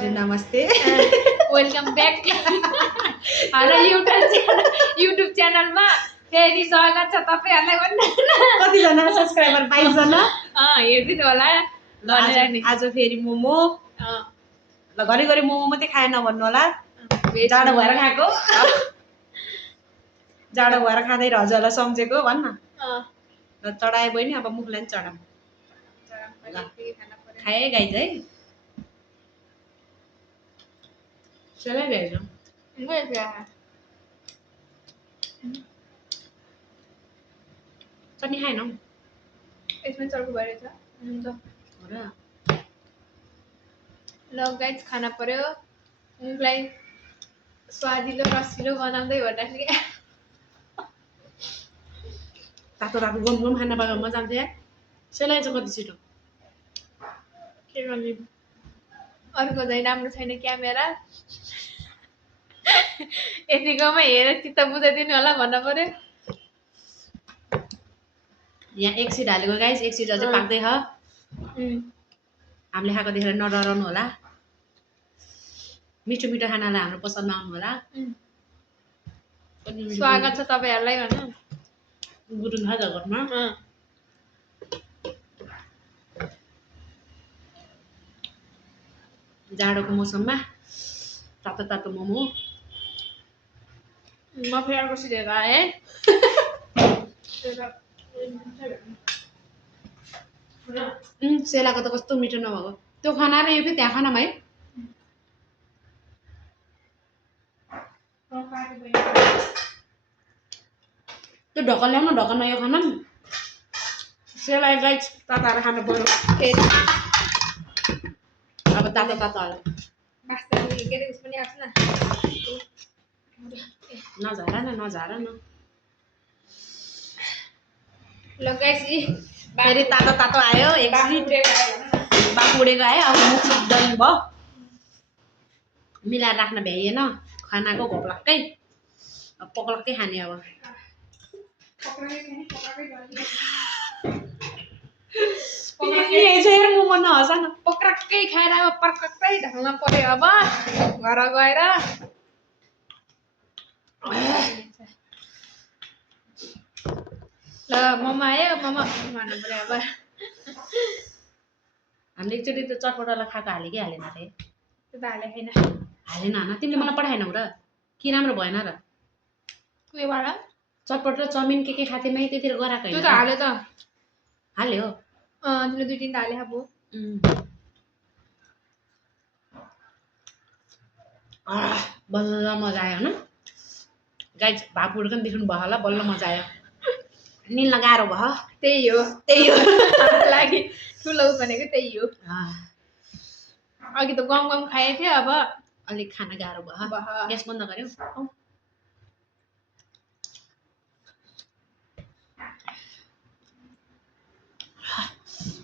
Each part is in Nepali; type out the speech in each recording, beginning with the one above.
हजुर नमस्ते वेलकम ब्याक हाम्रो युट्युब च्यानलमा फेरि स्वागत छ तपाईहरुलाई भन्नु कतिजना सब्स्क्राइबर 22 जना हेर्दिनु होला आज फेरि मोमो ल घरि मोमो मात्रै खाए नभन्नु होला जाडो भएर खाएको जाडो भएर खाँदै हजुरलाई सम्झेको भन्न ल चढाए बहिनी अब मुखलाई पनि चढाम खाए गाइज है चलै गाइज चटनी खाएन यसमा चर्को भइरहेछ ल गाइज खाना पर्यो मुखलाई स्वादिलो रसिलो बनाउँदै भन्दाखेरि तातो तातो गम खाना पाएको मजा आउँथ्यो यार सेलाइ चाहिँ कति छिटो के गर्ने अर्को चाहिँ राम्रो छैन क्यामेरा यतिकोमा हेरेर चित्त बुझाइदिनु होला भन्न पर्यो यहाँ एक सिट हालेको गाइस एक सिट अझै पाक्दै छ हामीले खाएको देखेर नडराउनु होला मिठो मिठो खानालाई हाम्रो पसलमा आउनु होला स्वागत छ तपाईहरुलाई भन्न गुरुङ छ जगतमा जाडोको मौसममा तातो तातो मोमो म फेरि अर्को सिधै आएँ सेलाको त कस्तो मिठो नभएको त्यो खाना र यो फेरि त्यहाँ खानामा है त्यो ढक्कन ल्याउनु ढक्कन यो खाना सेलाइ गाइस ताताएर खानु पर्यो अब तातो तातो होला नझारा न ल गाइस फेरि तातो तातो आयो एकछिन बाफ उडेको आयो अब मुख सुक्दैन भयो मिलाएर राख्न भ्याइएन खानाको घोप्लक्कै अब पक्लक्कै खाने अब मोमो नहसा न पक्रक्कै खाएर अब पर्कक्कै ढल्न पर्यो अब घर गएर ल मोमो आयो मोमो भन्नु पर्यो अब हामीले एकचोटि त्यो चटपटालाई खाएको हाले कि हालेन रे त्यो त हाले छैन हालेन होइन तिमीले मलाई पठाएनौ र कि राम्रो भएन र उयोबाट चटपट र चाउमिन के खाथेँ मैले त्यतिर गराएको त्यो त हाल्यो त हाल्यो तिमीले 2-3 हाले अब बल्ल मजा आयो होइन गाइस भाप उडेको पनि देख्नु भयो होला बल्ल मजा आयो निल्न गाह्रो भयो त्यही हो लागि ठुलो भनेको त्यही हो अघि त गम खाएको थियो अब अलिक खाना गाह्रो भयो ग्यास बन्द गर्यो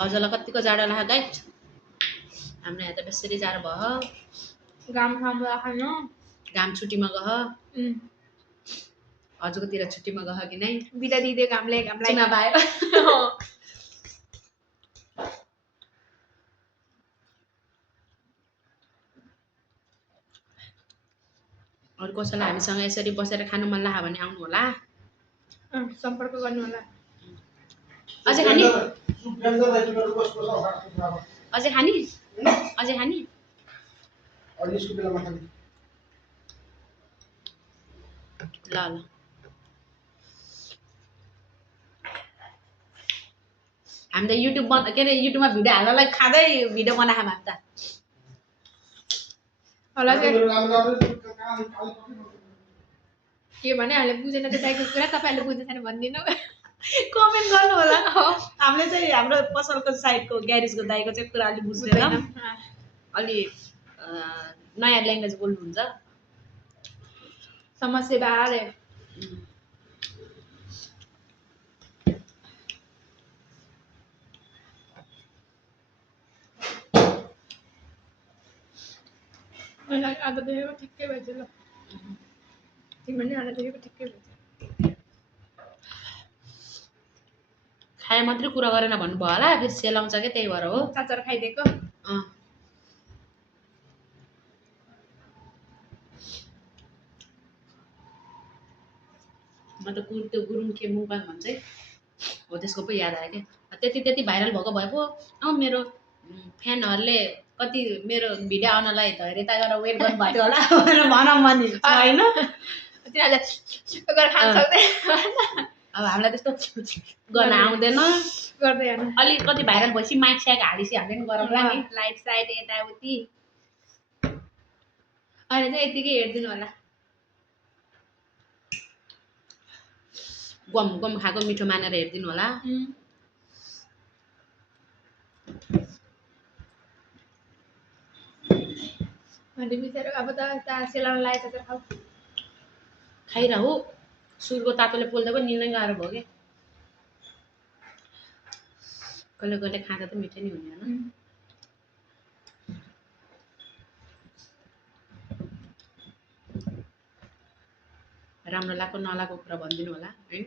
हजुरलाई कतिको जाडो लाग्यो गाइस हाम्रो यहाँ त बेसरी जाडो भयो घाम खानु घाम छुट्टीमा गयो हजुरकोतिर छुट्टीमा गयो कि नै बिदा दिँदै घामलाई चुनाव आयो अरू कसैलाई हामीसँग यसरी बसेर खानु मन लाग्यो भने आउनु होला सम्पर्क गर्नु होला अझै खाने अझै खाने अझै खाने ल हामी त युट्युब के अरे युट्युबमा भिडियो हाल्नलाई खाँदै भिडियो बनाएको हामी त के भने हामीले बुझेन त्यो दाइको कुरा तपाईँहरूले बुझेको छैन भनिदिनु कमेन्ट गर्नु होला हामीले चाहिँ हाम्रो पसलको साइडको ग्यारेजको दाइको चाहिँ कुरा अलिक बुझ्दैन अलि नयाँ ल्याङ्ग्वेज बोल्नुहुन्छ समस्या बारे आज देखेको ठिक्कै भएछ ल तिमीले आज देखेको ठिक्कै भएछ खाए मात्रै कुरा गरेन भन्नुभयो होला फेरि सेलाउँछ क्या त्यही भएर हो चाचर खाइदिएको म त त्यो गुरुङ मुङपाङ भन्छ हो त्यसको पो याद आयो क्या त्यति भाइरल भएको भए पो मेरो फ्यानहरूले कति मेरो भिडियो आउनलाई धैर्यता गरेर वेट गर्नु भएको थियो होला भनेर भनौँ भने होइन तिनीहरूले गरेर खान सक्दैन अब हामीलाई त्यस्तो गर्न आउँदैन गर्दैन अलिक कति भाइरल भएपछि माइक स्याक हालिसी हाल्दै नि गरौँला नि लाइट साइट यताउति अहिले चाहिँ यतिकै हेरिदिनु होला गम खाएको मिठो मानेर हेरिदिनु होला अनि बिचारो अब त सेलाउन लागेको छ खाऊ खाइरहु सुरको तातोले पोल्दा पनि निल्नै गाह्रो भयो क्या कहिले कहिले खाँदा त मिठै नै हुने होइन राम्रो लाग्यो नलागेको कुरा भनिदिनु होला है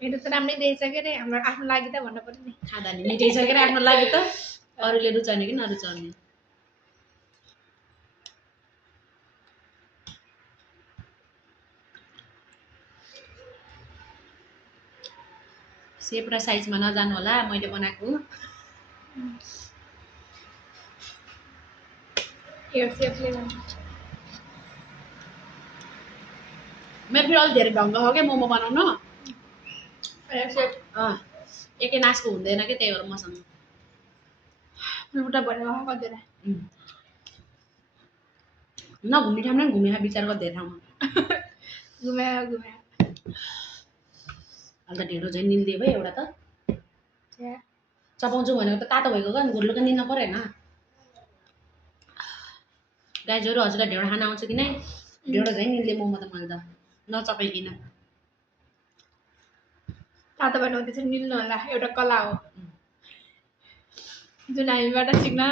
मेरो त राम्रै दिएछ के अरे हाम्रो आफ्नो लागि त भन्नु पर्यो नि खाँदा नि मिठै छ के अरे आफ्नो लागि त अरूले रुचाउने कि नरुचाउने सेप र साइजमा नजानु होला मैले बनाएको मेरो सेपले मेरो फेरि अलिक धेरै ढङ्ग हो क्या मोमो बनाउनु सेप एकै नाचको हुँदैन क्या त्यही भएर मसँग एउटा भनेर गर्दैन नघुम्ने ठाउँमा पनि घुमेर विचार गर्दै धेरै ठाउँमा घुमेर अन्त ढेँडो झैँ निल्दियो भयो एउटा त चपाउँछु भनेको त तातो भएको क्या घुर्लुको निल्न पऱ्यो होइन गाईजहरू हजुरलाई ढेँडो खान आउँछ कि नै ढेँडो झैँ निल्दियो मोमो त मैले त नचपाइकन तातो बनाउँदा त्यसरी निल्नु होला एउटा कला हो जुन हामीबाट सिक्न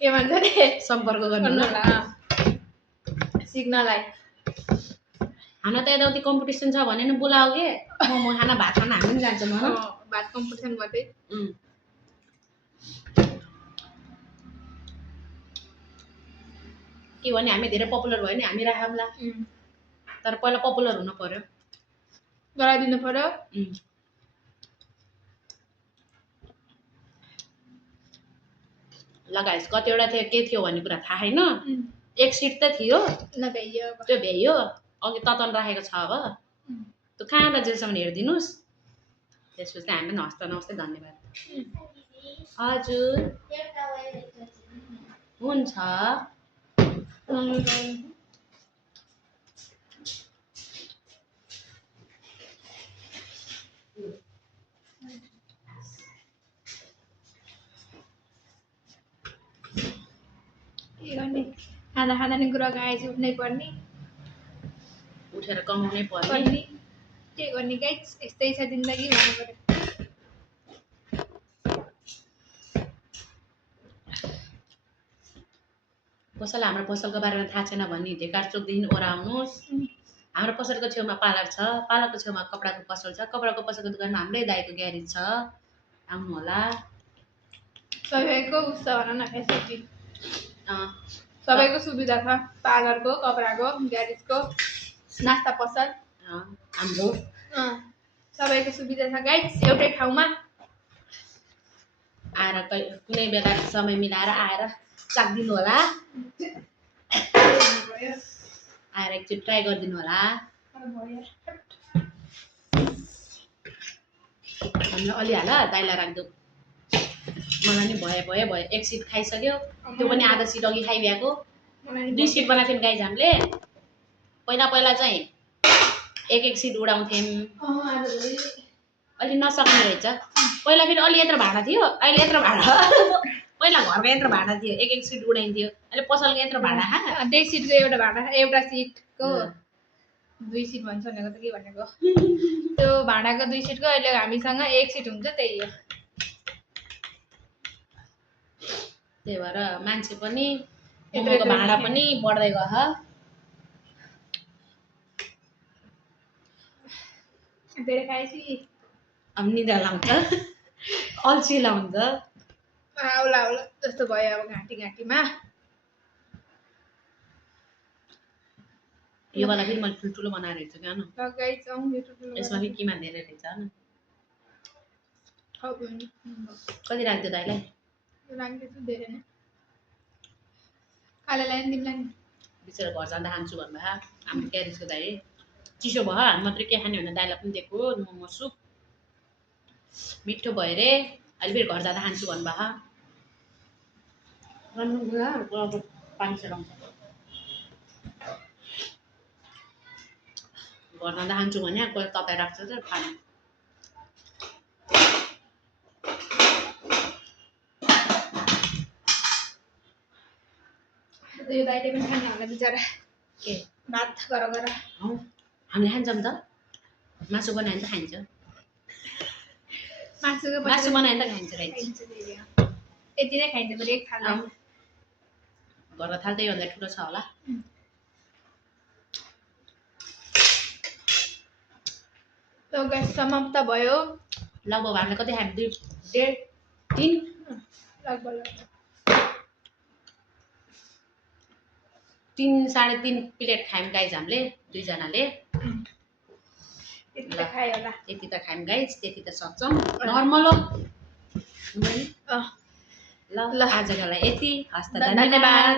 के भन्छ नि सम्पर्क गर्नु होला सिक्नलाई हाम्रो त यताउति कम्पिटिसन छ भने नि बोलाओ के मोमो खाना भात खाना हामी पनि जान्छौँ होइन भात कम्पिटिसन गर्दै के भने हामी धेरै पपुलर भयो नि हामी राखौँला तर पहिला पपुलर हुनु पर्यो गराइदिनु पर्यो लगाइस कतिवटा थियो के थियो भन्ने कुरा थाहा छैन एक सिट त थियो त्यो भ्याइयो अघि ततन राखेको छ अब त्यो कहाँ त जेसम्म हेरिदिनुहोस् त्यसपछि हामी पनि हस्ता नहस्ते धन्यवाद हजुर हुन्छ के गर्ने खाँदा नि कुरा गाएपछि उठ्नै पर्ने उठेर कमाउनै पर्ने के गर्ने गाइस यस्तै छ जिन्दगी भन्नु पर्यो कसैलाई हाम्रो पसलको बारेमा थाहा छैन भने ढेकाड चोकदेखि ओह्राउनुहोस् हाम्रो पसलको छेउमा पार्लर छ पार्लरको छेउमा कपडाको पसल छ कपडाको पसलको दोकानमा हाम्रै दाइको ग्यारेज छ आउनु होला सबैको उत्सव भन न फेसिलिटी सबैको सुविधा छ पार्लरको कपडाको ग्यारेजको नास्ता पसल हाम्रो सबैको सुविधा छ गाइस एउटै ठाउँमा आएर कुनै बेला समय मिलाएर आएर चाखिदिनु होला आएर एकचोटि ट्राई गरिदिनु होला हामीलाई अलि हाल दाइलाई राखिदेऊ मलाई नि भयो एक सिट खाइसक्यो त्यो पनि आधा सिट अघि खाइभ्याएको 2 सिट बनाएको थियौँ गाइज हामीले पहिला चाहिँ एक सिट उडाउँथ्यौँ अलि नसक्ने रहेछ पहिला फेरि अलि यत्रो भाडा थियो अहिले यत्रो भाडा पहिला घरको यत्रो भाडा थियो एक सिट उडाइन्थ्यो अहिले पसलको यत्रो भाडा त्यही सिटको एउटा भाडा एउटा सिटको 2 सिट भन्छ भनेको त के भनेको त्यो भाडाको 2 सिटको अहिले हामीसँग 1 सिट हुन्छ त्यही हो त्यही भएर मान्छे पनि यत्रोको भाडा पनि बढ्दै गयो धेरै खाएपछि अब निदा लाउँछ अल्छी लाउँछ औला जस्तो भयो अब घाँटीमा योवाला फेरि मैले ठुल्ठुलो बनाएर हेर्छु क्या न गाइस आउँ यसमा फेरि किमा धेरै रहेछ न कति राख्दियो दाइलाई राख्दैछु धेरै नै आलेलाई नि तिमीलाई नि बिचरा घर जाँदा खान्छु भन्दा हाम्रो क्यारेजको दाइ चिसो भयो हामी मात्रै के खाने भने दाइलाई पनि दिएको मोमो सुप मिठो भयो रे अहिले फेरि घर जाँदा खान्छु भन्नुभयो पानी चलाउँछ घर जाँदा खान्छु भने कोही तपाईँ राख्छ त खानु यो दाइले पनि खाने होला बिचरा के भात गर हामीले खान्छौँ त मासु बनायो भने त खान्छ मासुको मासु बनायो भने त खान्छ राइट यति नै खाइन्छ फेरि एक थाल घरको थाल त्यही भन्दा ठुलो छ होला तो गाइस समाप्त भयो लगभग हामीले कति खायौँ 2.5 3 लगभग 3.5 प्लेट खायौँ गाइज हामीले दुईजनाले यति त खायो होला त्यति त खायौँ गाइज त्यति त सक्छौँ नर्मल हो ल आजको लागि यति हस्त धन्यवाद